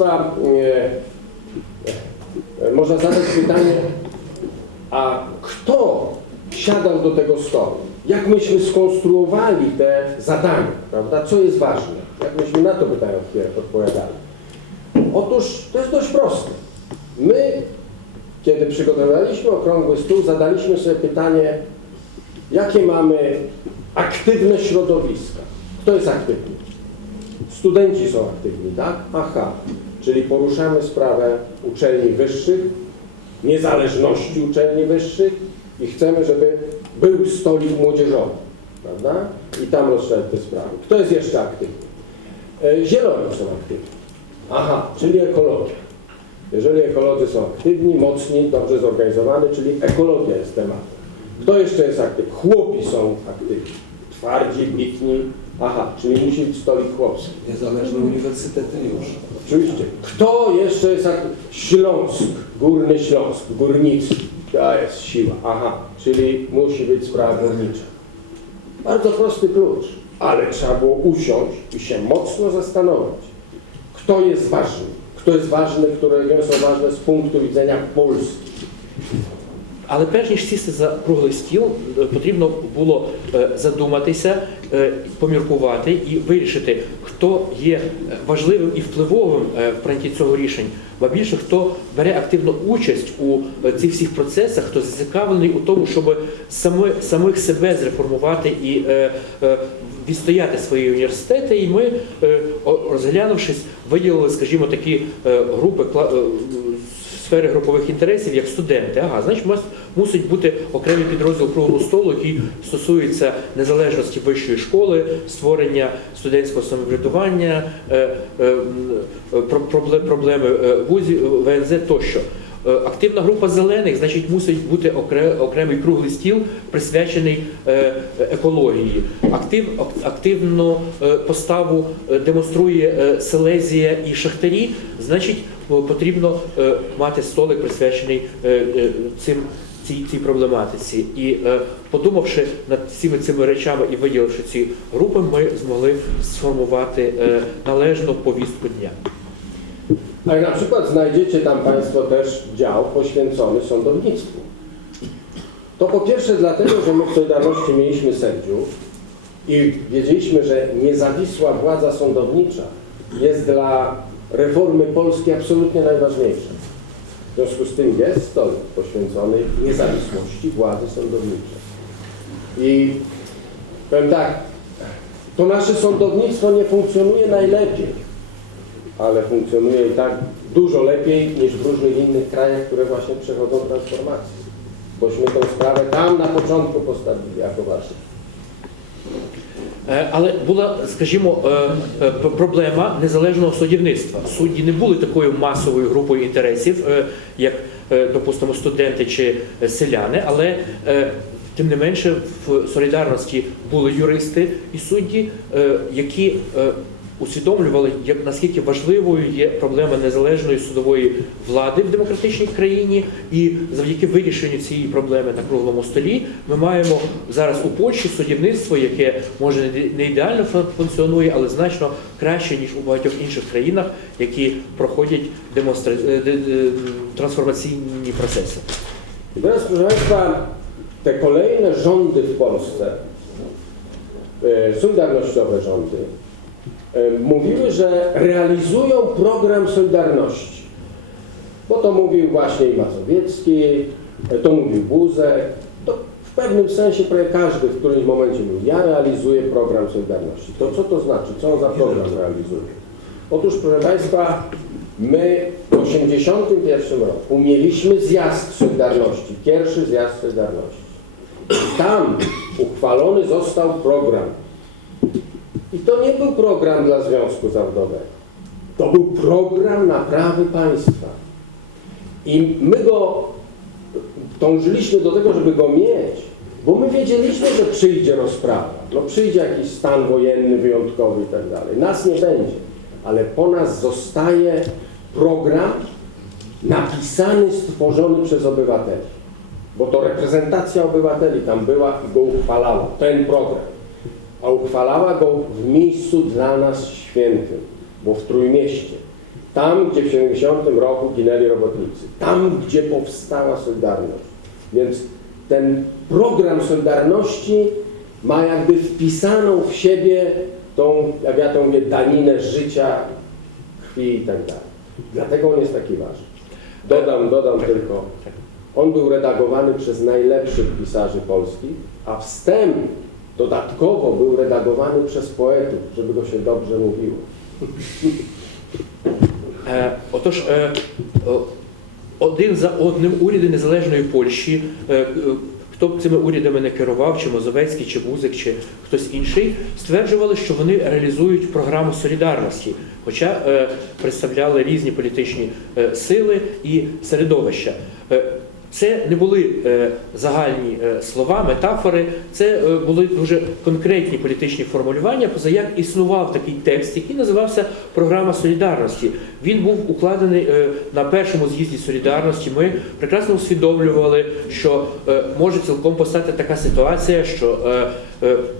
E, można zadać pytanie, a kto siadał do tego stołu? Jak myśmy skonstruowali te zadania, prawda? Co jest ważne? Jak myśmy na to pytanie odpowiadali? Otóż to jest dość proste. My, kiedy przygotowywaliśmy okrągły stół, zadaliśmy sobie pytanie, jakie mamy aktywne środowiska. Kto jest aktywny? Studenci są aktywni, tak? Aha, czyli poruszamy sprawę uczelni wyższych, niezależności uczelni wyższych i chcemy, żeby był stolik młodzieżowy, prawda? I tam rozszerzyć te sprawy. Kto jest jeszcze aktywny? E, Zieloni są aktywni. Aha, czyli ekologia. Jeżeli ekolodzy są aktywni, mocni, dobrze zorganizowani, czyli ekologia jest tematem. Kto jeszcze jest aktywny? Chłopi są aktywni. Twardzi, bitni. Aha, czyli musi być stolik chłopski. Niezależne uniwersytety już. Oczywiście. Kto jeszcze jest aktywny? Śląsk, Górny Śląsk, górnictwo. To jest siła. Aha, czyli musi być sprawa górnicza. Bardzo prosty klucz, ale trzeba było usiąść i się mocno zastanowić, kto jest ważny. Kto jest ważny, które są ważne z punktu widzenia Polski. Але перш ніж сісти за круглий стіл, е, потрібно було е, задуматися, е, поміркувати і вирішити, хто є важливим і впливовим в прийнятті цього рішень, ба більше хто бере активну участь у цих всіх процесах, хто зацікавлений у тому, щоб сами, самих себе зреформувати і відстояти свої університети. І ми, розглянувшись, виділили, скажімо, такі групи сфери групових інтересів як студенти. Ага, значить, мас- мусить бути окремий підрозділ круглого столу, який стосується незалежності вищої школи, створення студентського самоврядування, е, е, про- пробле- проблеми е, вузів, ВНЗ тощо. Активна група зелених, значить, мусить бути окре- окремий круглий стіл, присвячений екології. Актив, активну поставу демонструє Селезія і Шахтарі, значить, потрібно е, мати столик присвячений е, е, цим. Цій, цій проблематиці. І е, подумавши над всіми цими речами і виділивши ці групи, ми змогли сформувати е, належну повістку дня. A jak na przykład znajdziecie tam Państwo też dział poświęcony sądownictwu. To po pierwsze dlatego, że my w Solidarności mieliśmy sędziów i wiedzieliśmy, że niezawisła władza sądownicza jest dla reformy Polski absolutnie najważniejsza. W związku z tym jest stolik poświęcony niezawisłości władzy sądowniczej. I powiem tak, to nasze sądownictwo nie funkcjonuje najlepiej ale funkcjonuje i tak dużo lepiej niż w różnych innych krajach, które właśnie przechodzą transformację. Bośmy tę sprawę tam na początku postawili jako ważną. Е, Але була, скажімо, е, е, проблема незалежного судівництва. Судді не були такою масовою групою інтересів, як, допустимо, студенти чи селяни, але тим не менше в солідарності були юристи і судді, які усвідомлювали, як наскільки важливою є проблема незалежної судової влади в демократичній країні, і завдяки вирішенню цієї проблеми на круглому столі ми маємо зараз у Польщі суддівництво, яке може не ідеально функціонує, але значно краще ніж у багатьох інших країнах, які проходять демонстра... де- де- трансформаційні процеси. I teraz, proszę Państwa, te kolejne rządy w Polsce, e, solidarnościowe rządy, mówiły, że realizują program Solidarności. Bo to mówił właśnie i Mazowiecki, e, to mówił Buzek. To w pewnym sensie prawie każdy w którymś momencie mówił, ja realizuję program Solidarności. To co to znaczy? Co on za program realizuje? Otóż, proszę Państwa, my w 1981 roku mieliśmy zjazd Solidarności, pierwszy zjazd Solidarności. Tam uchwalony został program. I to nie był program dla Związku Zawodowego. To był program naprawy państwa. I my go dążyliśmy do tego, żeby go mieć, bo my wiedzieliśmy, że przyjdzie rozprawa. No przyjdzie jakiś stan wojenny wyjątkowy i tak dalej. Nas nie będzie, ale po nas zostaje program napisany, stworzony przez obywateli. Bo to reprezentacja obywateli tam była i go uchwalała, ten program. A uchwalała go w miejscu dla nas świętym, bo w Trójmieście. Tam, gdzie w 70 roku ginęli robotnicy. Tam, gdzie powstała Solidarność. Więc ten program Solidarności ma jakby wpisaną w siebie tą, jak ja to mówię, daninę życia, krwi i tak dalej. Dlatego on jest taki ważny. Dodam, dodam tylko, on był redagowany przez najlepszych pisarzy polskich, a wstęp dodatkowo był redagowany przez poetów, żeby go się dobrze mówiło. Е, Отож, о, один за одним уряди незалежної Польщі, хто б цими урядами не керував, чи Мозовецький, чи Бузик, чи хтось інший, стверджували, що вони реалізують програму солідарності, хоча представляли різні політичні сили і середовища. Це не були е, загальні е, слова, метафори, це е, були дуже конкретні політичні формулювання, поза як існував такий текст, який називався Програма солідарності. Він був укладений на першому з'їзді солідарності. Ми прекрасно усвідомлювали, що може цілком постати така ситуація, що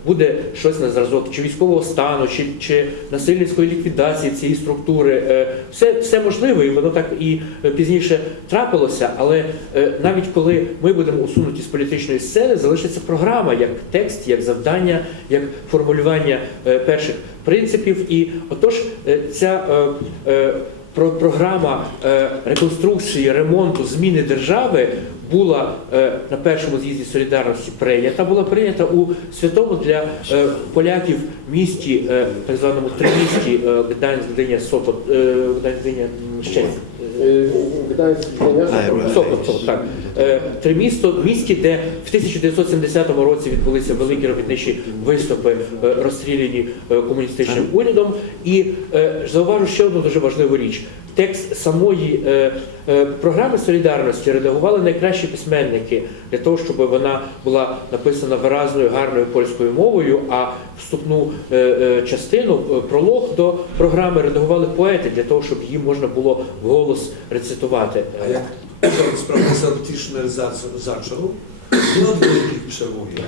буде щось на зразок чи військового стану, чи, чи насильницької ліквідації цієї структури. Все, все можливе, і воно так і пізніше трапилося. Але навіть коли ми будемо усунуті з політичної сцени, залишиться програма як текст, як завдання, як формулювання е, перших принципів. І отож, е, ця е, про- програма реконструкції, ремонту, зміни держави була на першому з'їзді солідарності прийнята, була прийнята у святому для поляків місті, так званому тримісті Гданськ, Гдиня, Сопот, е, Гданськ, Гдиня, м, Щецин. Yy, Gdańsk, Gdynia, Sopot. Сокол, Сокол, так. Три місто, місті, де в 1970 році відбулися великі робітничі виступи, е, розстріляні е, комуністичним урядом. І е, зауважу ще одну дуже важливу річ. Текст самої е, е, програми солідарності редагували найкращі письменники для того, щоб вона була написана виразною, гарною польською мовою, а вступну е, частину, пролог до програми редагували поети для того, щоб її можна було вголос рецитувати. A jak profesor Tischner zac- zaczął, nie od wielkich przemówień,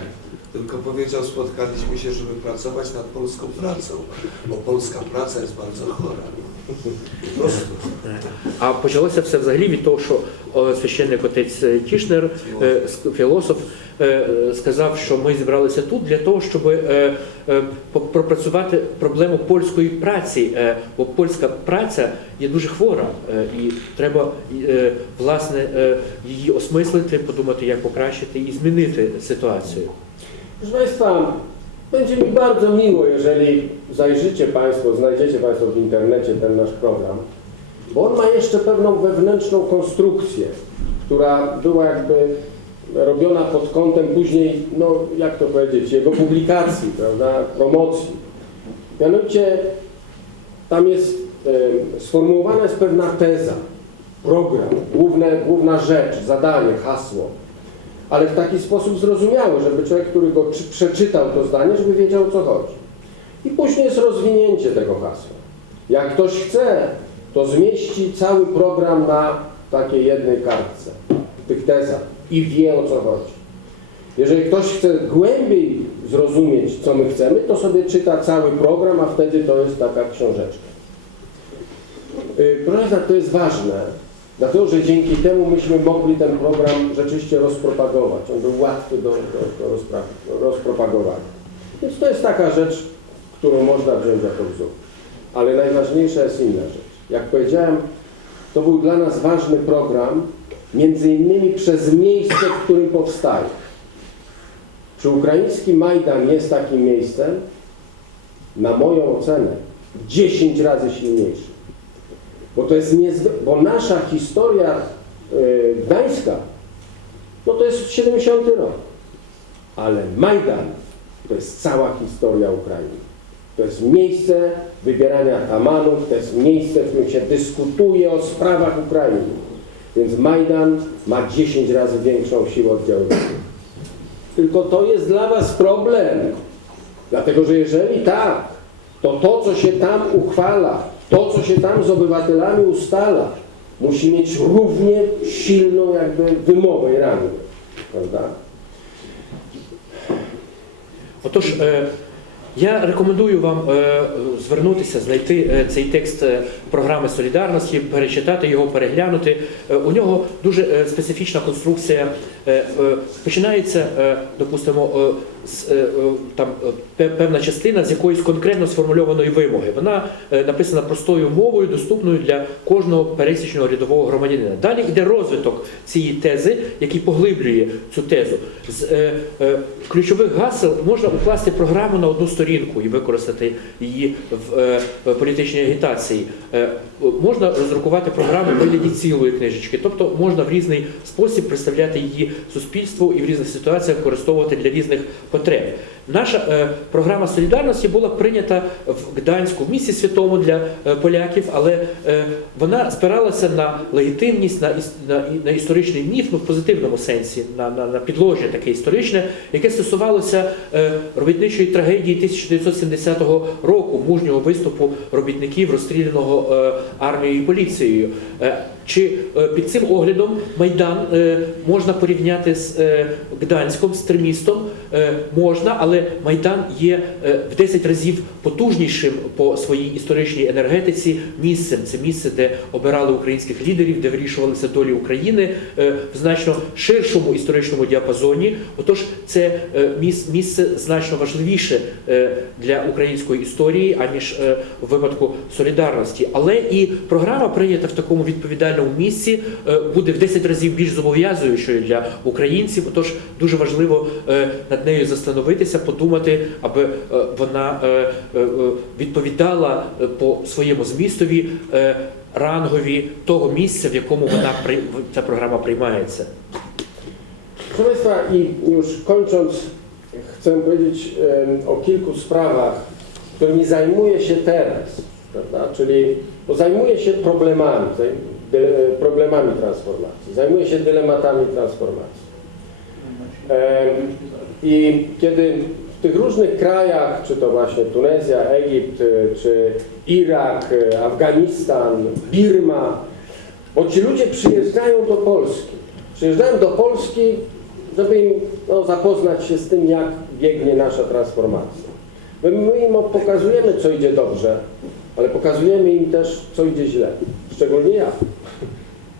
tylko powiedział, spotkaliśmy się, żeby pracować nad polską pracą, bo polska praca jest bardzo chora. А почалося все взагалі від того, що о, священник отець Тішнер, філософ, сказав, що ми зібралися тут для того, щоб е, е, пропрацювати проблему польської праці, е, бо польська праця є дуже хвора, і треба власне її осмислити, подумати, як покращити і змінити ситуацію. Proszę Państwa, będzie mi bardzo miło, jeżeli zajrzycie Państwo, znajdziecie Państwo w internecie ten nasz program, bo on ma jeszcze pewną wewnętrzną konstrukcję, która była jakby robiona pod kątem później, no jak to powiedzieć, jego publikacji, prawda, promocji. Mianowicie tam jest sformułowana jest pewna teza, program, główne, główna rzecz, zadanie, hasło ale w taki sposób zrozumiały, żeby człowiek, który go czy- przeczytał to zdanie, żeby wiedział o co chodzi. I później jest rozwinięcie tego hasła. Jak ktoś chce, to zmieści cały program na takiej jednej kartce, tych tezach i wie o co chodzi. Jeżeli ktoś chce głębiej zrozumieć, co my chcemy, to sobie czyta cały program, a wtedy to jest taka książeczka. Yy, Proszę Państwa, to jest ważne, dlatego że dzięki temu myśmy mogli ten program rzeczywiście rozpropagować. On był łatwy do, do, do rozpropagowania. Więc to jest taka rzecz, którą można wziąć jako wzór. Ale najważniejsza jest inna rzecz. Jak powiedziałem, to był dla nas ważny program, między innymi przez miejsce, w którym powstaje. Czy ukraiński Majdan jest takim miejscem? Na moją ocenę 10 razy silniejszy. Bo to jest bo nasza historia y, gdańska, no to jest 70 rok. Ale Majdan to jest cała historia Ukrainy. To jest miejsce wybierania tamanów, to jest miejsce, w którym się dyskutuje o sprawach Ukrainy. Więc Majdan ma 10 razy większą siłę oddziaływania. Tylko to jest dla Was problem. Dlatego, że jeżeli tak, to to, co się tam uchwala, to, co się tam z obywatelami ustala, musi mieć równie silną jakby wymowę i rangę. Prawda? Отож, е, я рекомендую вам е, звернутися, знайти е, цей текст е, програми солідарності, перечитати його, переглянути. Е, У нього дуже е, специфічна конструкція. Е, Починається, допустимо, там певна частина з якоїсь конкретно сформульованої вимоги. Вона написана простою мовою, доступною для кожного пересічного рядового громадянина. Далі йде розвиток цієї тези, який поглиблює цю тезу. З ключових гасел можна укласти програму на одну сторінку і використати її в політичній агітації. Е, можна роздрукувати програму в вигляді цілої книжечки, тобто можна в різний спосіб представляти її суспільству і в різних ситуаціях використовувати для різних потреб. Наша е, програма солідарності була прийнята в Гданську, в місті святому для е, поляків, але вона спиралася на легітимність, на, на, на історичний міф, ну в позитивному сенсі, на, на, на підложення таке історичне, яке стосувалося робітничої трагедії 1970 року, мужнього виступу робітників, розстріляного армією і поліцією. Е, чи е, під цим оглядом Майдан е, можна порівняти з е, Гданськом, з Термістом? Е, можна, але Майдан є е, в 10 разів потужнішим по своїй історичній енергетиці місцем. Це місце, де обирали українських лідерів, де вирішувалися долі України е, в значно ширшому історичному діапазоні. Отож, це місце значно важливіше для української історії, аніж в випадку солідарності. Але і програма прийнята в такому відповідальному місці буде в 10 разів більш зобов'язуючою для українців. Отож, дуже важливо е, нею застановитися, подумати, аби е, вона е, е, е, відповідала е, по своєму змістові е, рангові того місця, в якому ця програма приймається. Zajmuję się teraz, prawda? czyli bo zajmuję się problemami, zaj- dy- problemami transformacji, zajmuję się dylematami transformacji. I kiedy w tych różnych krajach, czy to właśnie Tunezja, Egipt, y, czy Irak, y, Afganistan, Birma, bo ci ludzie przyjeżdżają do Polski. Przyjeżdżają do Polski, żeby im no, zapoznać się z tym, jak biegnie nasza transformacja. My, my im pokazujemy, co idzie dobrze, ale pokazujemy im też, co idzie źle. Szczególnie ja.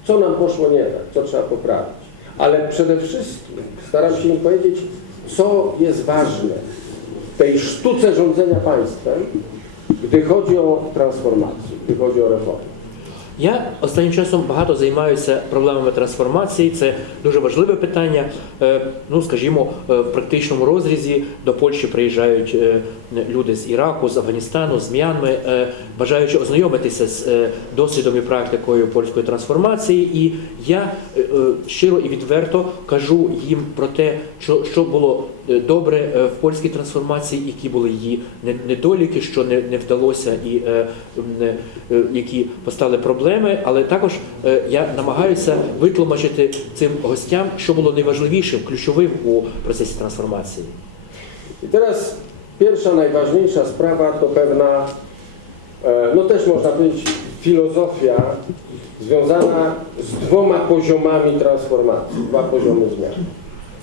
Co nam poszło nie tak, co trzeba poprawić. Ale przede wszystkim staram się im powiedzieć, co jest ważne w tej sztuce rządzenia państwem, gdy chodzi o transformację, gdy chodzi o reformę. Я останнім часом багато займаюся проблемами трансформації. Це дуже важливе питання. Е, Ну, скажімо, е, в практичному розрізі до Польщі приїжджають е, люди з Іраку, з Афганістану, з М'янми, бажаючи ознайомитися з досвідом і практикою польської трансформації. І я щиро і відверто кажу їм про те, що, було добре е, в польській трансформації, які були її недоліки, що не, не вдалося, і е, е, е, які постали проблеми. Але також е, я намагаюся витлумачити цим гостям, що було найважливішим, ключовим у процесі трансформації. I teraz pierwsza, najważniejsza sprawa to pewna, no też można powiedzieć, filozofia związana z dwoma poziomami transformacji, dwa poziomy zmian.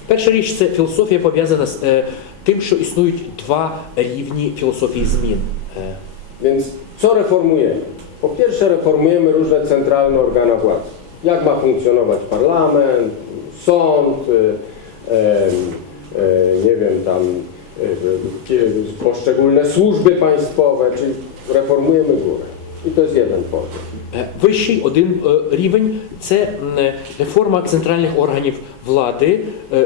Перша річ це філософія пов'язана з е, тим, що існують два рівні філософії змін. Е, Więc co reformujemy? Po pierwsze reformujemy różne centralne organy władzy. Jak ma funkcjonować parlament, sąd, e, e, e, nie wiem, tam e, kie- poszczególne służby państwowe, czyli reformujemy górę. To jest jeden poziom. Е, Вищий один е, рівень це е, реформа центральних органів влади,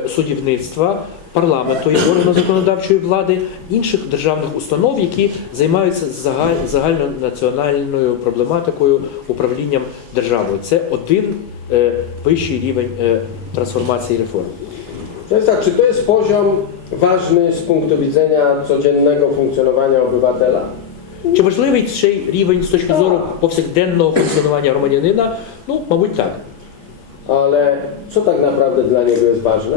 судівництва, парламенту як органу законодавчої влади, інших державних установ, які займаються загальнонаціональною проблематикою управлінням державою. Це один вищий рівень трансформації реформ. To tak, czy to jest poziom ważny z punktu widzenia codziennego funkcjonowania obywatela? Чи важливий цей рівень з точки зору повсякденного функціонування громадянина? Ну, мабуть, так. Ale co tak naprawdę dla niego jest ważne?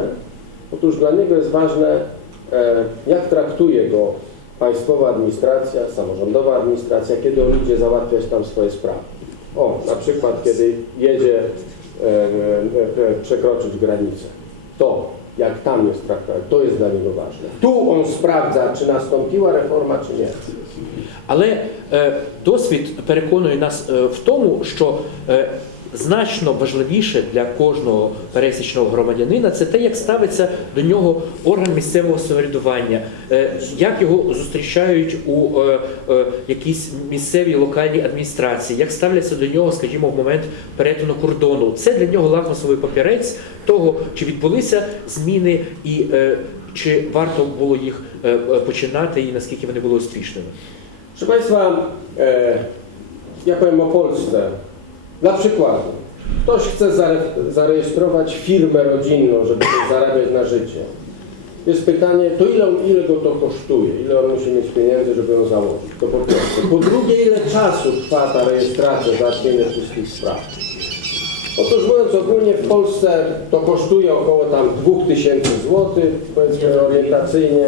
Otóż dla niego jest ważne, e, jak traktuje go państwowa administracja, samorządowa administracja, kiedy on idzie załatwiać tam swoje sprawy. O, na przykład kiedy jedzie e, e, e, przekroczyć granicę. To, jak tam jest traktowany, to jest dla niego ważne. Tu on sprawdza, czy nastąpiła reforma, czy nie. Але е, досвід переконує нас е, в тому, що е, значно важливіше для кожного пересічного громадянина це те, як ставиться до нього орган місцевого самоврядування, як його зустрічають у якійсь місцевій локальній адміністрації, як ставляться до нього, скажімо, в момент перетину кордону. Це для нього лакмусовий папірець того, чи відбулися зміни і чи варто було їх починати і naskільки вони були успішними. Proszę Państwa, e, ja powiem o Polsce. Dla przykładu, ktoś chce zare- zarejestrować firmę rodzinną, żeby zarabiać na życie. Jest pytanie, to ile, ile go to kosztuje? Ile on musi mieć pieniędzy, żeby ją założyć? To po pierwsze. Po drugie, ile czasu trwa ta rejestracja, załatwienie wszystkich spraw? Otóż mówiąc ogólnie, w Polsce to kosztuje około tam 2000 zł, powiedzmy orientacyjnie,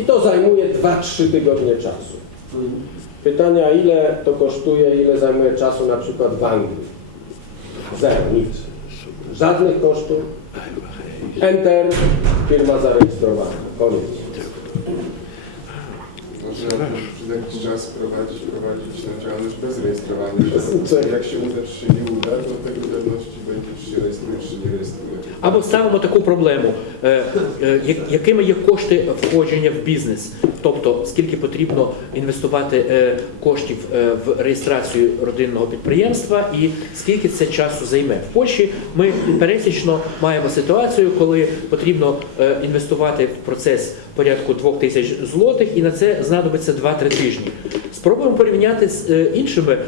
i to zajmuje 2-3 tygodnie czasu. Pytania, ile to kosztuje, ile zajmuje czasu na przykład w Anglii? Zero, nic. Żadnych kosztów. Enter, firma zarejestrowana. Koniec. Można jakiś czas prowadzić, prowadzić na działalność bez rejestrowania. Co? Jak się uda, czy się nie uda, to tego pewności będzie, czy się rejestruje, czy nie rejestruje. Або ставимо таку проблему, е, е, я- якими є кошти входження в бізнес, тобто скільки потрібно інвестувати е, коштів е, в реєстрацію родинного підприємства і скільки це часу займе. В Польщі ми пересічно маємо ситуацію, коли потрібно е, інвестувати в процес порядку 2 тисяч злотих, і на це знадобиться 2-3 тижні. Спробуємо порівняти з іншими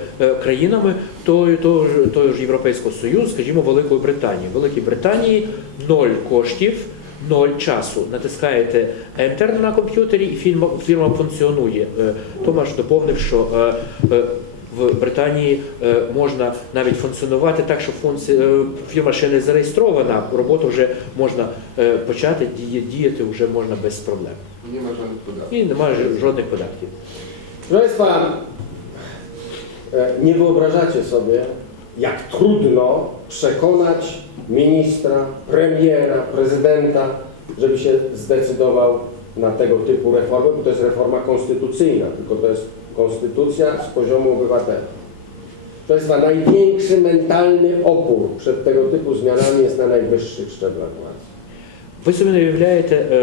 країнами того, того, того ж Європейського Союзу, скажімо, Великої Британії. В Великій Британії ноль коштів, ноль часу. Натискаєте Enter на комп'ютері, і фірма, фірма функціонує. Е, Томаш доповнив, що е, е, в Британії можна навіть функціонувати так, що функці- фірма ще не зареєстрована, роботу вже можна почати, діяти вже можна без проблем. Nie ma żadnych podatków. І немає жодних податків. Proszę Państwa, nie wyobrażacie sobie, jak trudno przekonać ministra, premiera, prezydenta, żeby się zdecydował na tego typu reformę, bo to jest reforma konstytucyjna, tylko to jest konstytucja z poziomu obywatela. Proszę Państwa, największy mentalny opór przed tego typu zmianami jest na najwyższych szczeblach. Ви собі не уявляєте, е,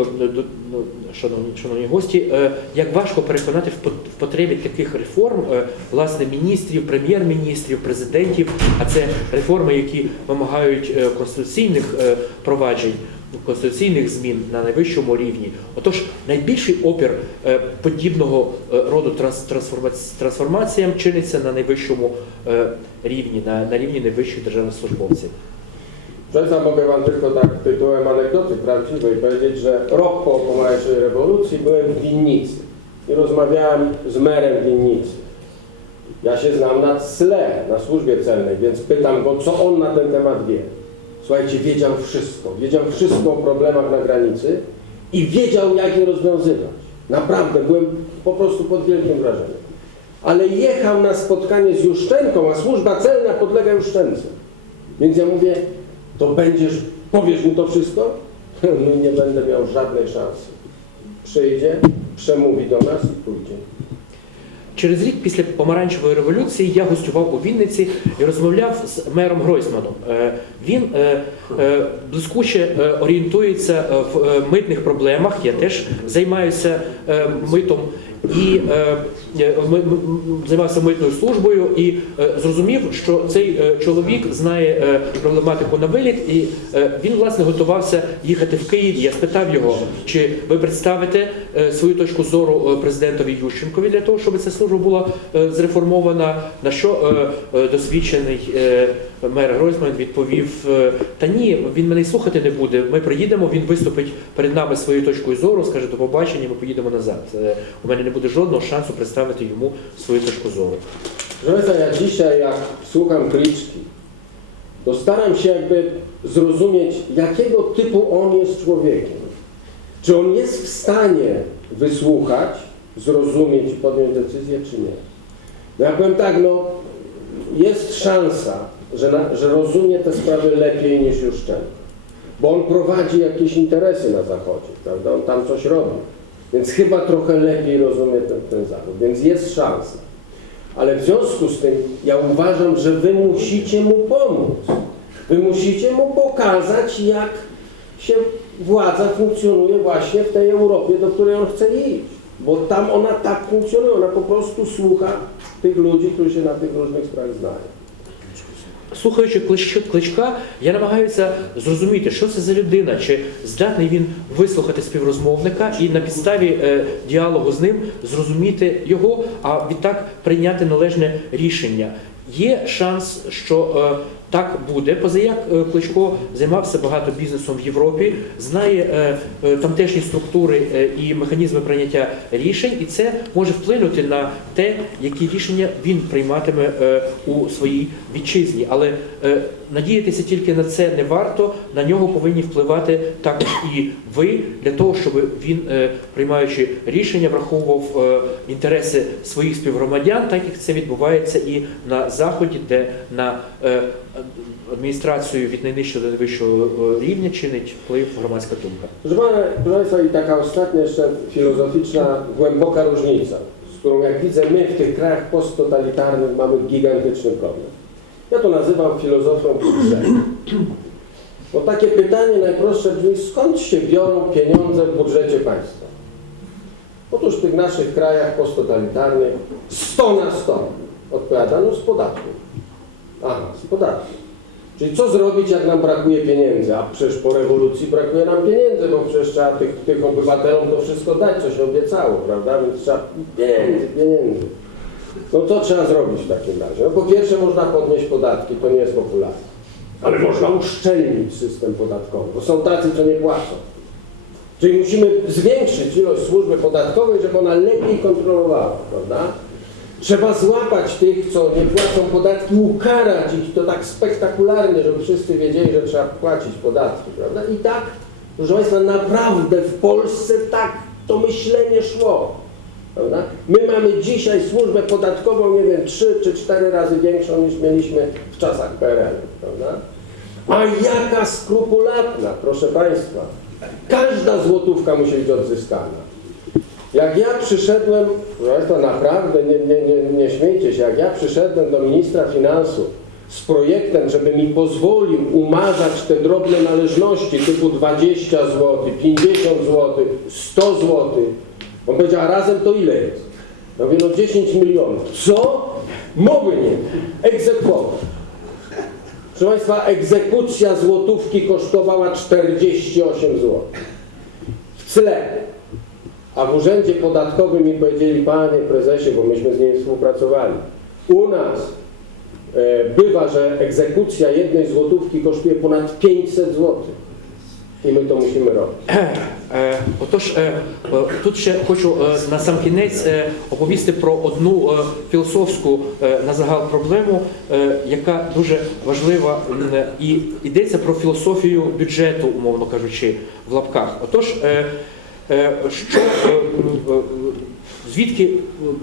е, до- ну, шановні, шановні гості, е, як важко переконати в потребі таких реформ е, власне міністрів, прем'єр-міністрів, президентів. А це реформи, які вимагають е, конституційних е, проваджень, конституційних змін на найвищому рівні. Отож, найбільший опір е, подібного е, роду транс- трансформац- трансформаціям чиниться на найвищому е, рівні, на рівні найвищих державних службовців. Państwa, mogę Wam tylko tak tytułem anegdoty prawdziwej powiedzieć, że rok po pomarańczowej rewolucji byłem w winnicy i rozmawiałem z merem winnicy. Ja się znam na SLE, na służbie celnej, więc pytam go, co on na ten temat wie. Słuchajcie, wiedział wszystko. Wiedział wszystko o problemach na granicy i wiedział, jak je rozwiązywać. Naprawdę, byłem po prostu pod wielkim wrażeniem. Ale jechał na spotkanie z Juszczenką, a służba celna podlega Juszczence. Więc ja mówię, to będziesz, powiesz mu to wszystko? No i nie będę miał żadnej szansy. Przyjdzie, przemówi do nas i pójdzie. Через рік після помаранчевої революції я гостював у Вінниці і розмовляв з мером Гройсманом. Е, Він е, е, блискуче орієнтується в митних проблемах. Я теж займаюся митом і е, е, ми- займався митною службою і е, зрозумів, що цей е, чоловік знає е, проблематику на виліт, і е, він власне готувався їхати в Київ. Я спитав його, чи ви представите е, свою точку зору е, президентові Ющенкові для того, щоб ця служба була е, зреформована. На що е, е, досвідчений е, мер Гройсман відповів: е, Та ні, він мене й слухати не буде. Ми приїдемо, він виступить перед нами своєю точкою зору, скаже до побачення, ми поїдемо назад. Е, У мене не буде жодного шансу представити йому свою точку зору. Proszę Państwa, ja dzisiaj jak słucham Kliczki, to staram się jakby zrozumieć, jakiego typu on jest człowiekiem. Czy on jest w stanie wysłuchać, zrozumieć i podjąć decyzję, czy nie. No ja powiem tak, no jest szansa, że, na, że rozumie te sprawy lepiej niż Juszczenko. Bo on prowadzi jakieś interesy na Zachodzie, prawda? On tam coś robi. Więc chyba trochę lepiej rozumie ten, ten zawód, więc jest szansa. Ale w związku z tym ja uważam, że wy musicie mu pomóc. Wy musicie mu pokazać, jak się władza funkcjonuje właśnie w tej Europie, do której on chce iść. Bo tam ona tak funkcjonuje, ona po prostu słucha tych ludzi, którzy się na tych różnych sprawach znają. Слухаючи Клич- кличка, я намагаюся зрозуміти, що це за людина, чи здатний він вислухати співрозмовника і на підставі е, діалогу з ним зрозуміти його, а відтак прийняти належне рішення. Є шанс, що е, так буде. Позаяк е, Кличко займався багато бізнесом в Європі, знає е, е, тамтешні структури і механізми прийняття рішень, і це може вплинути на те, які рішення він прийматиме у своїй вітчизні. Але надіятися тільки на це не варто. На нього повинні впливати також і ви для того, щоб він, приймаючи рішення, враховував інтереси своїх співгромадян, так як це відбувається і на заході, де на адміністрацію від найнижчого до найвищого е, рівня чинить вплив громадська думка. Proszę, pana, proszę Państwa, i taka ostatnia jeszcze filozoficzna, głęboka różnica, z którą jak widzę my w tych krajach posttotalitarnych mamy gigantyczny problem. Ja to nazywam filozofią budżetu. Bo takie pytanie najprostsze brzmi, skąd się biorą pieniądze w budżecie państwa? Otóż w tych naszych krajach posttotalitarnych 100 na 100 odpowiadano z podatków. Aha, z podatków. Czyli co zrobić, jak nam brakuje pieniędzy? A przecież po rewolucji brakuje nam pieniędzy, bo przecież trzeba tych, tych obywatelom to wszystko dać, co się obiecało, prawda? Więc trzeba pieniędzy, pieniędzy. No co trzeba zrobić w takim razie? No po pierwsze można podnieść podatki, to nie jest popularne. Ale można uszczelnić system podatkowy, bo są tacy, co nie płacą. Czyli musimy zwiększyć ilość służby podatkowej, żeby ona lepiej kontrolowała, prawda? Trzeba złapać tych, co nie płacą podatki, ukarać ich to tak spektakularnie, żeby wszyscy wiedzieli, że trzeba płacić podatki, prawda? I tak, proszę Państwa, naprawdę w Polsce tak to myślenie szło. Prawda? My mamy dzisiaj służbę podatkową, nie wiem, trzy czy cztery razy większą niż mieliśmy w czasach PRL, prawda? A jaka skrupulatna, proszę Państwa. Każda złotówka musi być odzyskana. Jak ja przyszedłem, Państwa, naprawdę nie, nie, nie, nie śmiejcie się, jak ja przyszedłem do ministra finansów z projektem, żeby mi pozwolił umarzać te drobne należności typu 20 zł, 50 zł, 100 zł, on powiedział, a razem to ile jest? Ja mówię, no 10 milionów. Co? Mowy nie. Egzekwować. Proszę Państwa, egzekucja złotówki kosztowała 48 zł. W tle. A w urzędzie podatkowym mi powiedzieli, panie prezesie, bo myśmy z nim współpracowali, u nas e, bywa, że egzekucja jednej złotówki kosztuje ponad 500 zł. I my to musimy robić. Отож, тут ще хочу на сам кінець оповісти про одну філософську на загал проблему, яка дуже важлива і йдеться про філософію бюджету, умовно кажучи, в лапках. Отож, що е, е, звідки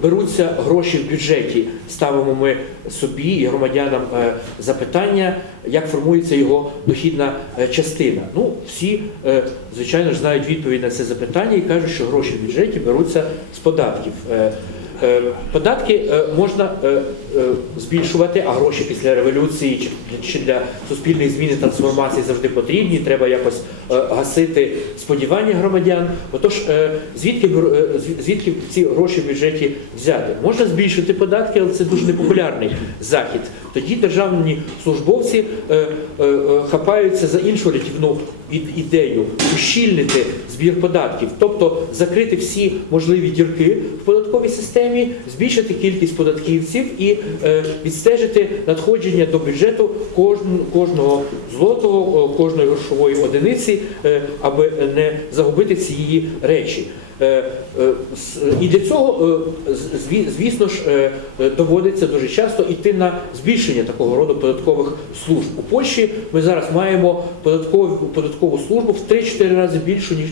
беруться гроші в бюджеті? Ставимо ми собі і громадянам е, запитання, як формується його дохідна е, частина. Ну, всі, е, звичайно ж, знають відповідь на це запитання і кажуть, що гроші в бюджеті беруться з податків. Е, е, Податки е, можна е, е, збільшувати, а гроші після революції чи для- суспільних змін і трансформації завжди потрібні. Треба якось е, гасити сподівання громадян. Отож, е, звідки е, звідки ці гроші в бюджеті взяти? Можна збільшити податки, але це дуже непопулярний захід. Тоді державні службовці е, е, е, хапаються за іншу рятівну ідею ущільнити збір податків, тобто закрити всі можливі дірки в податковій системі, збільшити кількість податківців і е, відстежити надходження до бюджету кожного злотого, е, кожної грошової одиниці, е, аби не загубити ці її речі. Е, е, І для цього, е, звісно ж, е, е, доводиться дуже часто йти на збільшення такого роду податкових служб. У Польщі ми зараз маємо податкову, податкову службу в 3-4 рази більшу, ніж